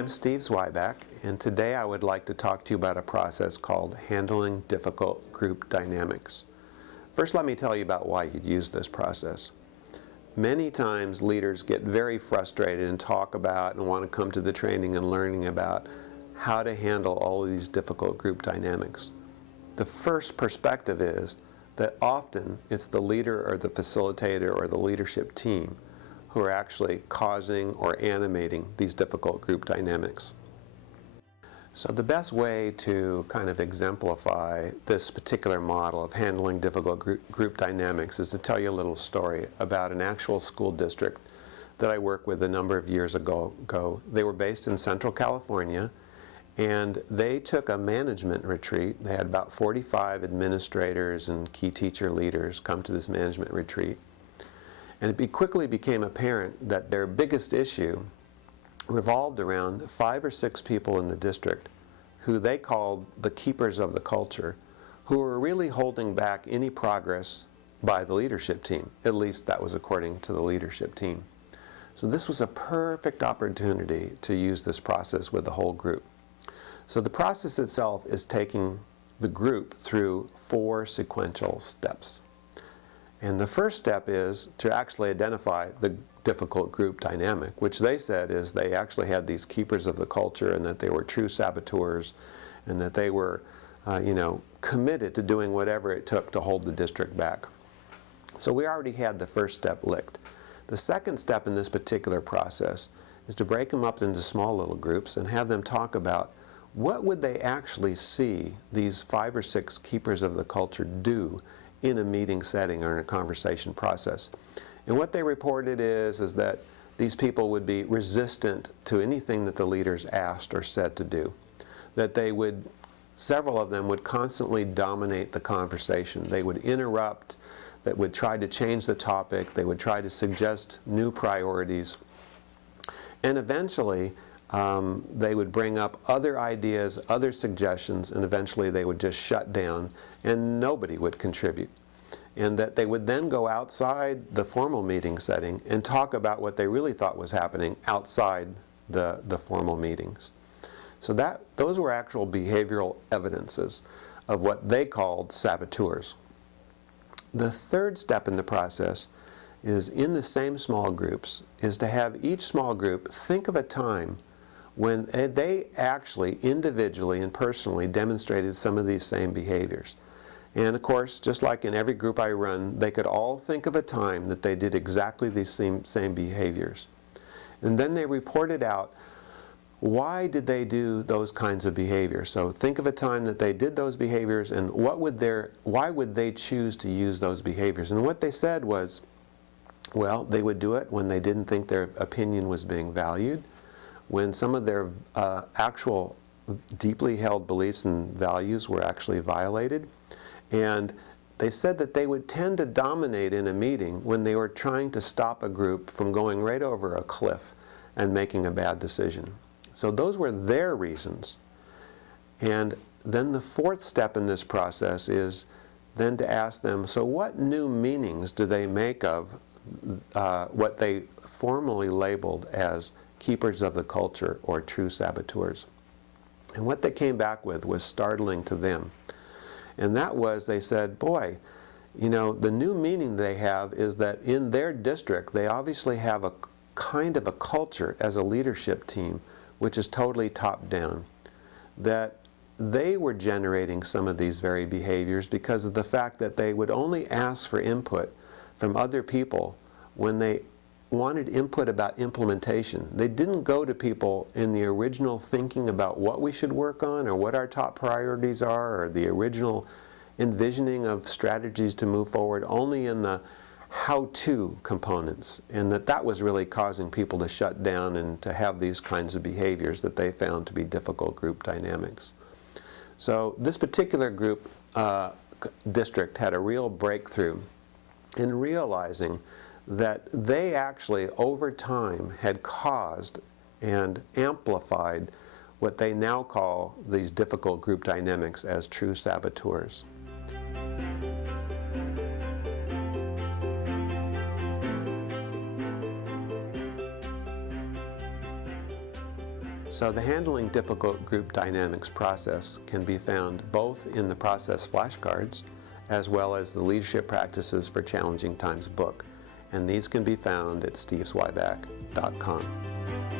I'm Steve Zweiback, and today I would like to talk to you about a process called handling difficult group dynamics. First, let me tell you about why you'd use this process. Many times leaders get very frustrated and talk about and want to come to the training and learning about how to handle all of these difficult group dynamics. The first perspective is that often it's the leader or the facilitator or the leadership team who are actually causing or animating these difficult group dynamics. So the best way to kind of exemplify this particular model of handling difficult group dynamics is to tell you a little story about an actual school district that I worked with a number of years ago. They were based in Central California, and they took a management retreat. They had about 45 administrators and key teacher leaders come to this management retreat. And it quickly became apparent that their biggest issue revolved around 5 or 6 people in the district who they called the keepers of the culture, who were really holding back any progress by the leadership team. At least that was according to the leadership team. So this was a perfect opportunity to use this process with the whole group. So the process itself is taking the group through 4 sequential steps. And the first step is to actually identify the difficult group dynamic, which they said is they actually had these keepers of the culture and that they were true saboteurs and that they were, committed to doing whatever it took to hold the district back. So we already had the first step licked. The second step in this particular process is to break them up into small little groups and have them talk about what would they actually see these 5 or 6 keepers of the culture do in a meeting setting or in a conversation process. And what they reported is that these people would be resistant to anything that the leaders asked or said to do. That several of them would constantly dominate the conversation. They would interrupt, that would try to change the topic, they would try to suggest new priorities. And eventually, they would bring up other ideas, other suggestions, and eventually they would just shut down and nobody would contribute. And that they would then go outside the formal meeting setting and talk about what they really thought was happening outside the formal meetings. So those were actual behavioral evidences of what they called saboteurs. The third step in the process is, in the same small groups, is to have each small group think of a time when they actually individually and personally demonstrated some of these same behaviors. And of course, just like in every group I run, they could all think of a time that they did exactly these same behaviors. And then they reported out, why did they do those kinds of behaviors? So think of a time that they did those behaviors and why would they choose to use those behaviors? And what they said was, well, they would do it when they didn't think their opinion was being valued, when some of their actual deeply held beliefs and values were actually violated. And they said that they would tend to dominate in a meeting when they were trying to stop a group from going right over a cliff and making a bad decision. So those were their reasons. And then the fourth step in this process is then to ask them, so what new meanings do they make of what they formally labeled as keepers of the culture or true saboteurs? And what they came back with was startling to them. And that was, they said, boy, the new meaning they have is that in their district, they obviously have a kind of a culture as a leadership team which is totally top-down. That they were generating some of these very behaviors because of the fact that they would only ask for input from other people when they wanted input about implementation. They didn't go to people in the original thinking about what we should work on or what our top priorities are or the original envisioning of strategies to move forward, only in the how-to components, and that was really causing people to shut down and to have these kinds of behaviors that they found to be difficult group dynamics. So this particular group district had a real breakthrough in realizing that they actually, over time, had caused and amplified what they now call these difficult group dynamics as true saboteurs. So the Handling Difficult Group Dynamics process can be found both in the process flashcards as well as the Leadership Practices for Challenging Times book, and these can be found at steveswyback.com.